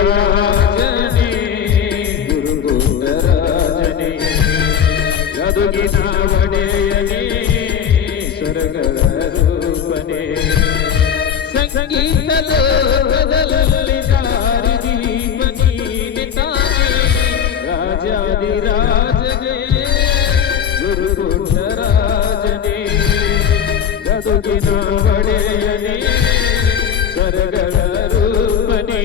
ರಾಜಾದಿರಾಜನೇ ಗುರುಗುಂಡರಾಜನೇ ಗದುಗಿನ ಒಡೆಯನೇ ಸ್ವರ್ಗದ ರೂಪನೇ ಸಂಗೀತ ಲೋಕದಲ್ಲಿ ದಾರಿ ದೀಪ ನೀನೆ ತಾನೇ ರಾಜಾದಿರಾಜನೇ ಗುರುಗುಂಡರಾಜನೇ ಗದುಗಿನ ಒಡೆಯನೇ ಸ್ವರ್ಗದ ರೂಪನೇ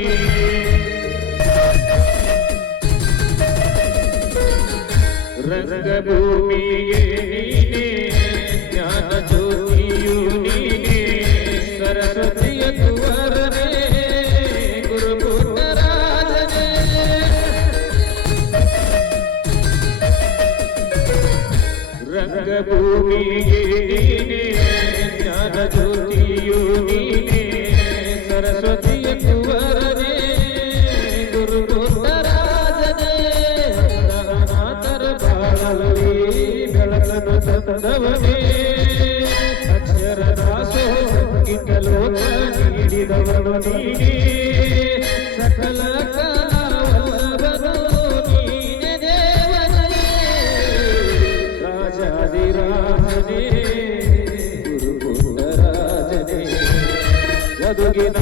ರಂಗಭೂಮಿಗೆ ನೀನೇ ಜ್ಞಾನ ಜ್ಯೋತಿಯು ನೀನೇ ಸರಸ್ವತಿಯ ಕುವರನೇ ಗುರುಗುಂಡರಾಜನೇ ರಂಗಭೂಮಿಗೆ ನೀನೇ ಜ್ಞಾನ ಜ್ಯೋತಿಯು ನೀನೇ ಸರಸ್ವತಿಯ ಕುವರನೇ ಗುರುಗುಂಡರಾಜನೇ ಅನಾಥರ ಬಾಳಲ್ಲಿ ಬೆಳಕನ್ನು ತಂದವನೇ ಅಕ್ಷರ ದಾಸೋ ಸಂಗೀತ ಲೋಕ ನೀಡಿದವನು ನೀನೇ ಸಕಲ ಕಲಾವಲ್ಲಭನು ನೀನೆ ದೇವನೇ ರಾಜಾದಿರಾಜನೇ ಗುರುಗುಂಡರಾಜನೇ ಗದುಗಿನ